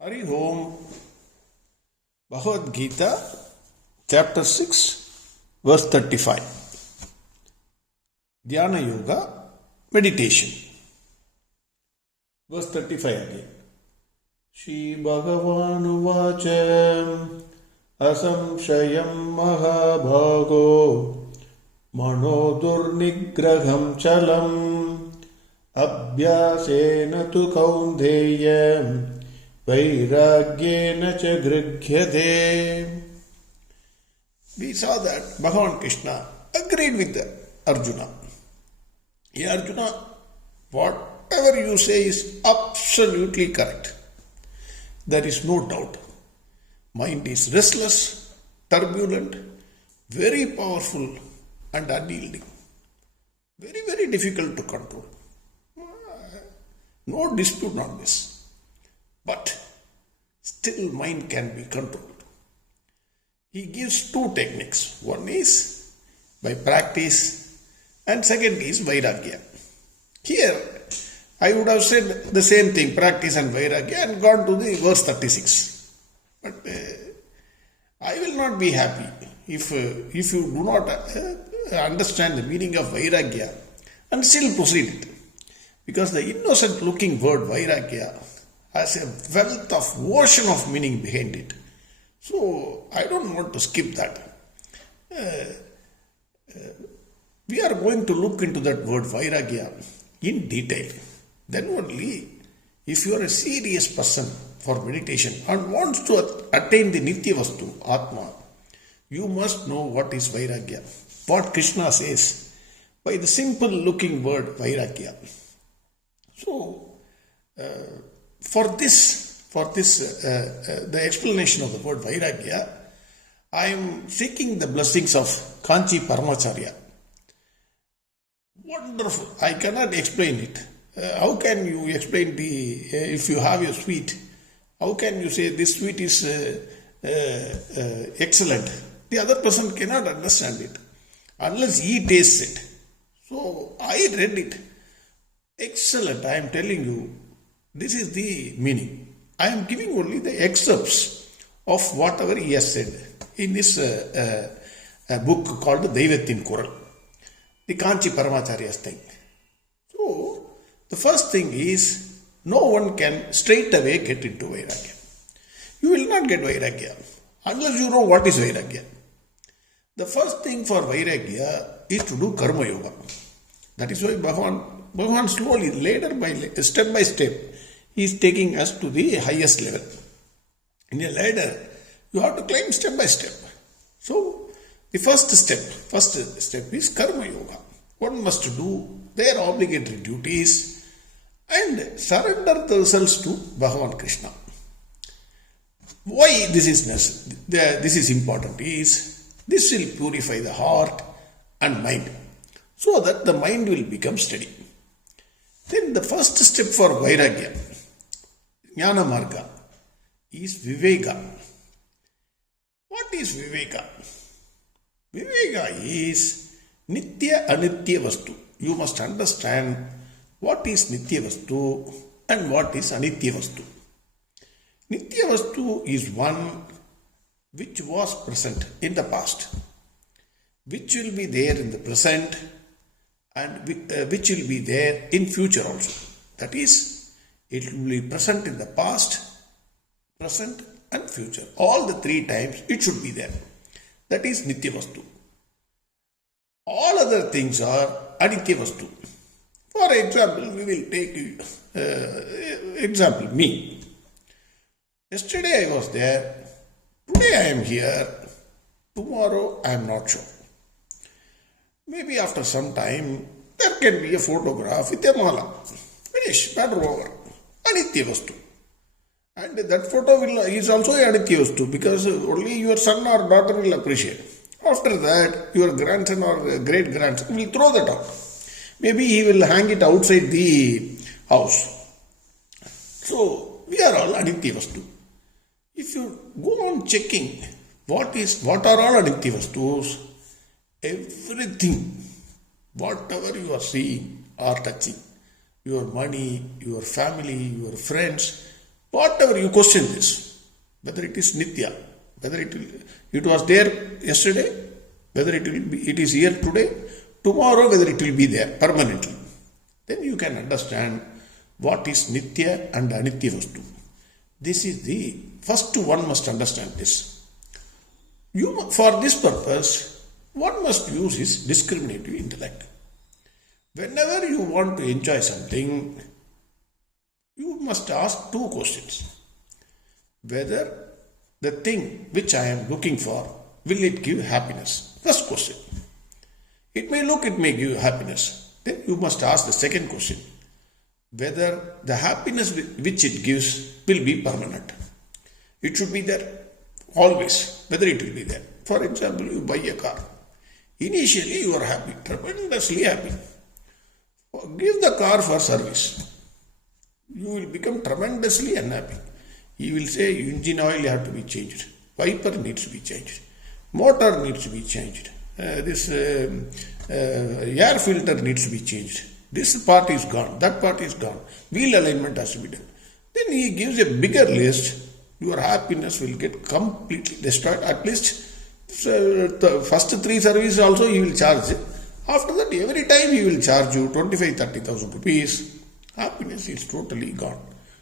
Hari Om. Bhagavad Gita, Chapter 6, Verse 35. Dhyana Yoga, Meditation. Verse 35 again. Shri Bhagavanu Vacham Asamshayam Mahabhago Manodurnigraham Chalam Abhyasena tu Kaundeyam Vairagyena cha grighyate. We saw that Bhagavan Krishna agreed with Arjuna. Hey Arjuna, whatever you say is absolutely correct. There is no doubt. Mind is restless, turbulent, very powerful and unyielding. Very, very difficult to control. No dispute on this. But still mind can be controlled. He gives two techniques. One is by practice and second is Vairagya. Here I would have said the same thing, practice and Vairagya, and gone to the verse 36. But I will not be happy if you do not understand the meaning of Vairagya and still proceed it. Because the innocent looking word Vairagya has a wealth of ocean of meaning behind it. So I don't want to skip that. We are going to look into that word Vairagya in detail. Then only, if you are a serious person for meditation and wants to attain the Nitya Vastu, Atma, you must know what is Vairagya. What Krishna says by the simple looking word Vairagya. So, for this, the explanation of the word Vairagya, I am seeking the blessings of Kanchi Paramacharya. Wonderful. I cannot explain it. How can you explain if you have a sweet, how can you say this sweet is excellent? The other person cannot understand it unless he tastes it. So I read it. Excellent, I am telling you. This is the meaning. I am giving only the excerpts of whatever he has said in this book called Daivathin Kural, the Kanchi Paramacharya's thing. So, the first thing is, no one can straight away get into Vairagya. You will not get Vairagya unless you know what is Vairagya. The first thing for Vairagya is to do Karma Yoga. That is why Bhagavan slowly, step by step, he is taking us to the highest level. In a ladder, you have to climb step by step. So, the first step is Karma Yoga. One must do their obligatory duties and surrender themselves to Bhagavan Krishna. Why this is important is, this will purify the heart and mind so that the mind will become steady. Then the first step for Vairagya, Jnana Marga, is Viveka. What is Viveka? Viveka is Nitya Anitya Vastu. You must understand what is Nitya Vastu and what is Anitya Vastu. Nitya Vastu is one which was present in the past, which will be there in the present, and which will be there in future also. That is, it will be present in the past, present and future. All the three times it should be there. That is Nitya Vastu. All other things are Anitya Vastu. For example, we will take example me. Yesterday I was there. Today I am here. Tomorrow I am not sure. Maybe after some time, there can be a photograph with a mala. Finish, matter over. Anitya Vastu. And that photo is also Anitya Vastu because only your son or daughter will appreciate. After that, your grandson or great grandson will throw that out. Maybe he will hang it outside the house. So, we are all Anitya Vastu. If you go on checking what are all Anitya Vastus, everything, whatever you are seeing or touching, your money, your family, your friends, Whatever you question this, whether it is Nitya, whether it was there yesterday, whether it is here today, tomorrow, whether it will be there permanently, then you can understand what is Nitya and Anitya Vastu. This is the first one must understand this. For this purpose, one must use his discriminative intellect. Whenever you want to enjoy something, you must ask two questions. Whether the thing which I am looking for, will it give happiness? First question. It may give happiness. Then you must ask the second question. Whether the happiness which it gives will be permanent. It should be there always, whether it will be there. For example, you buy a car. Initially you are happy, tremendously happy. Give the car for service. You will become tremendously unhappy. He will say engine oil have to be changed. Wiper needs to be changed. Motor needs to be changed. Air filter needs to be changed. This part is gone. That part is gone. Wheel alignment has to be done. Then he gives a bigger list. Your happiness will get completely destroyed. At least the first 3 services also he will charge. After that, every time he will charge you 25,000-30,000 rupees. Happiness is totally gone.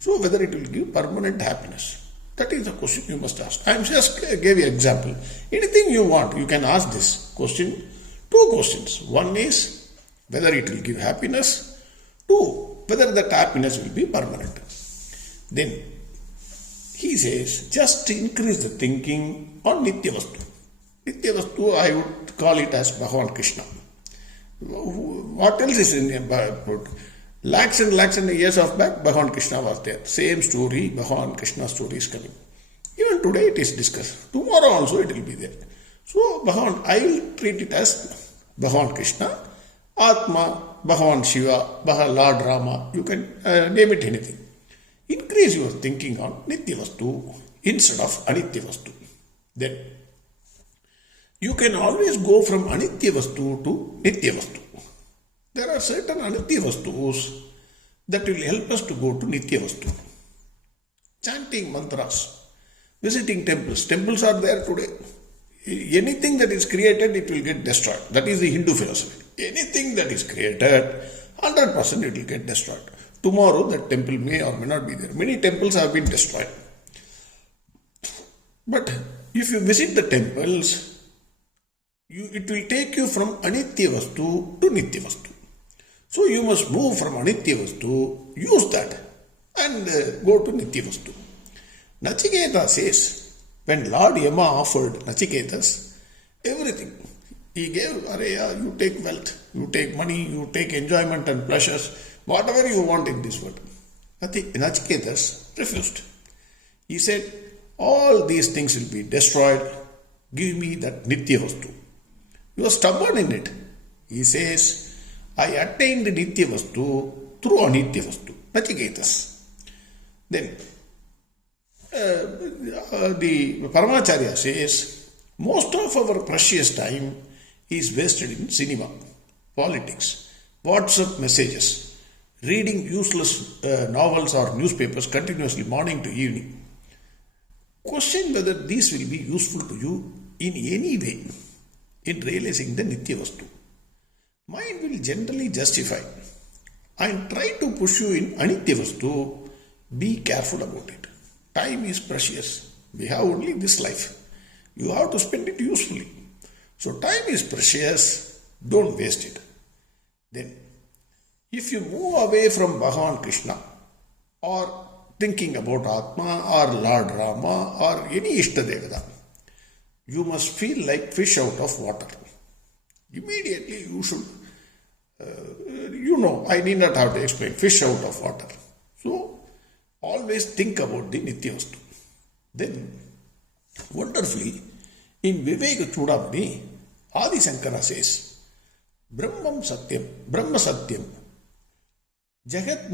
So whether it will give permanent happiness, that is the question you must ask. I just gave you an example. Anything you want, you can ask this question. 2 questions. One is whether it will give happiness. 2, whether that happiness will be permanent. Then he says, just increase the thinking on Nitya Vastu. Nitya Vastu, I would call it as Bhagavan Krishna. What else is in the lakhs and lakhs and years of back, Bhagavan Krishna was there. Same story, Bhagavan Krishna story is coming. Even today it is discussed. Tomorrow also it will be there. So Bhagavan, I will treat it as Bhagavan Krishna, Atma, Bhagavan Shiva, Lord Rama. You can name it anything. Increase your thinking on Nitya Vastu instead of Anitya Vastu. Then you can always go from Anitya Vastu to Nitya Vastu. There are certain Anitya Vastus that will help us to go to Nitya Vastu. Chanting mantras, visiting temples. Temples are there today. Anything that is created, it will get destroyed. That is the Hindu philosophy. Anything that is created, 100% it will get destroyed. Tomorrow that temple may or may not be there. Many temples have been destroyed. But if you visit the temples, it will take you from Anitya Vastu to Nitya Vastu. So you must move from Anitya Vastu, use that and go to Nitya Vastu. Nachiketa says, when Lord Yama offered Nachiketas everything, he gave, you take wealth, you take money, you take enjoyment and pleasures, whatever you want in this world. Nachiketas refused. He said, all these things will be destroyed, give me that Nitya Vastu. You are stubborn in it. He says, I attained the Nitya Vastu through Anitya Vastu. Nachiketas. Then the Paramacharya says, most of our precious time is wasted in cinema, politics, WhatsApp messages, reading useless novels or newspapers continuously morning to evening. Question whether these will be useful to you in any way in realizing the Nitya Vastu. Mind will generally justify and try to push you in Anitya Vastu. Be careful about it. Time is precious. We have only this life. You have to spend it usefully. So time is precious. Don't waste it. Then, if you move away from Bhagavan Krishna or thinking about Atma or Lord Rama or any Ishtadevata, you must feel like fish out of water. Immediately you should, I need not have to explain, fish out of water. So, always think about the Nitya Vastu. Then, wonderfully, in Viveka Chudamani, Adi Shankara says, Brahma Satyam, Jagat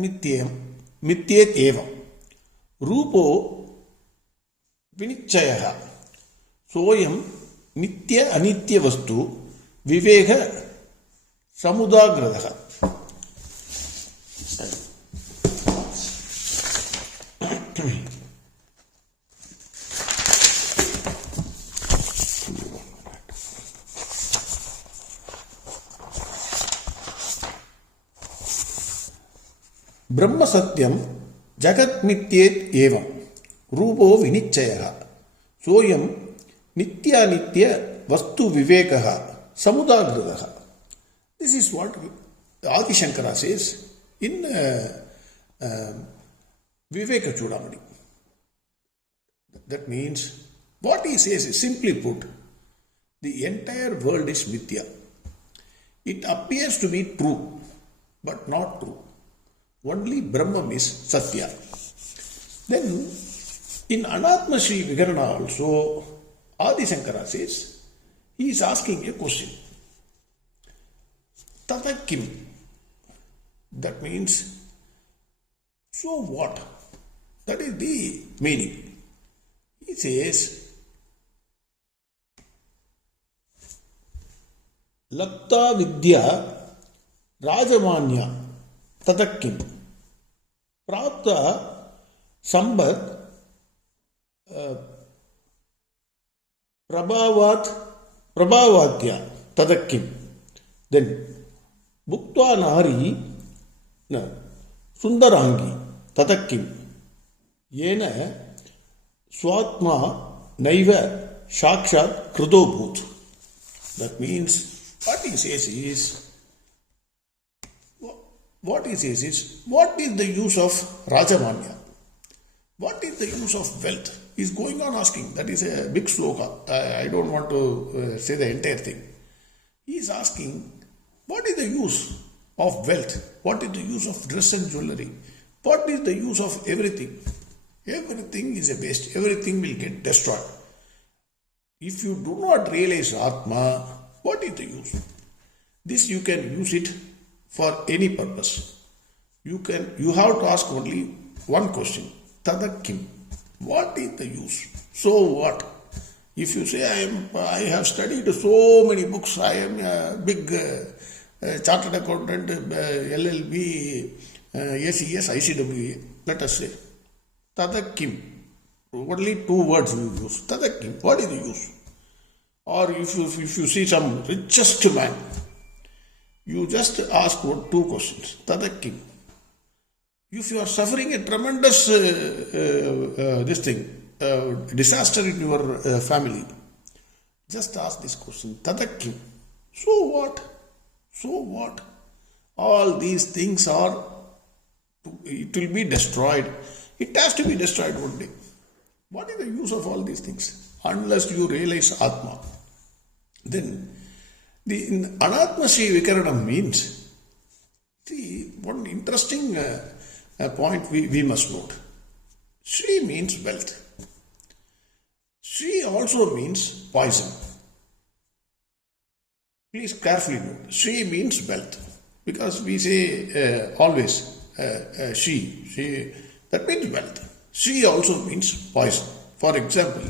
Mityet Eva, Rupo Vinichayaha, Soyam Nitya Anitya Vastu, Viveka Samudagradaha. Brahma Satyam Jagat Nityet Evam Rupo Vinichaya Soyam Nitya Nitya Vastu Vivekaha Samudagradaha. This is what Adi Shankara says in Viveka Chudamani. That means what he says is simply put, the entire world is Mithya. It appears to be true, but not true. Only Brahman is Satya. Then in Anatma Sri Vigarana also, Adi Shankara says, he is asking a question. Tata Kim. That means, so what? That is the meaning. He says, Lapta Vidya Rajamanya Tatakim Prapta Sambat Prabhavatya Tatakim. Then Bhuktva Nari Sundarangi Tatakim Yena Swatma Naiva Shakshat Krudobhut. That means what he says is, what is the use of Rajamanya? What is the use of wealth? He is going on asking. That is a big sloka. I don't want to say the entire thing. He is asking, what is the use of wealth? What is the use of dress and jewelry? What is the use of everything? Everything is a waste. Everything will get destroyed. If you do not realize Atma, what is the use? This you can use it for any purpose. You have to ask only one question. Tadakim. What is the use? So what? If you say I have studied so many books, I am a big chartered accountant, LLB, ACS, ICWA, let us say. Tadakim. Only two words you use. Tadakim. What is the use? Or if you see some richest man, you just ask two questions. Tadakim. If you are suffering a tremendous disaster in your family, just ask this question. Tadakim. So what? So what? All these things it will be destroyed. It has to be destroyed one day. What is the use of all these things? Unless you realize Atma. Then, in Anatma Sri Vikaranam means, see, one interesting point we must note. Sri means wealth. Sri also means poison. Please carefully note. Sri means wealth. Because we say always Sri, that means wealth. Sri also means poison. For example,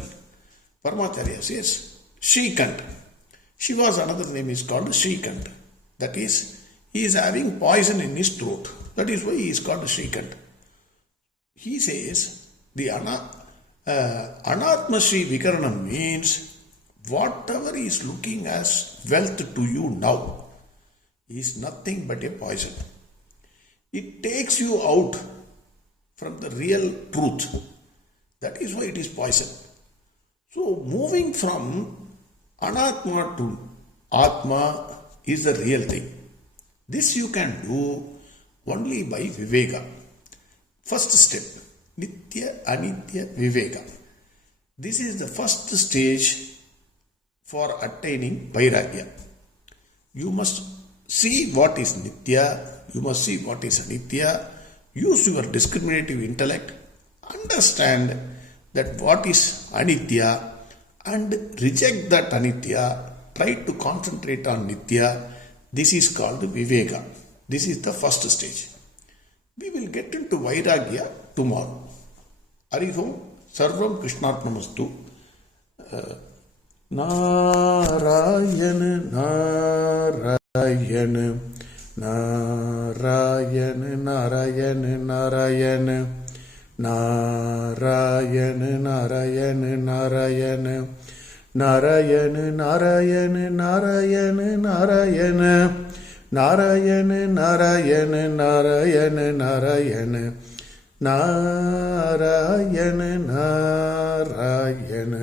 Paramacharya says Shrikant. Shiva's another name is called Shrikant. That is, he is having poison in his throat. That is why he is called Shrikant. He says the Anatma Sri Vikaranam means whatever is looking as wealth to you now is nothing but a poison. It takes you out from the real truth. That is why it is poison. So moving from Anatma to Atma is the real thing. This you can do only by Viveka. First step, Nitya Anitya Viveka. This is the first stage for attaining Vairagya. You must see what is Nitya, you must see what is Anitya, use your discriminative intellect, understand that what is Anitya and reject that Anitya, try to concentrate on Nitya. This is called Viveka. This is the first stage. We will get into Vairagya tomorrow. Arihom Sarvam Krishnarpnamastu. Narayana Narayana Narayana Narayana Narayana Narayana Narayana Narayana Narayana Narayana Narayana Narayana Narayana Narayana Narayana Narayana Narayana Narayana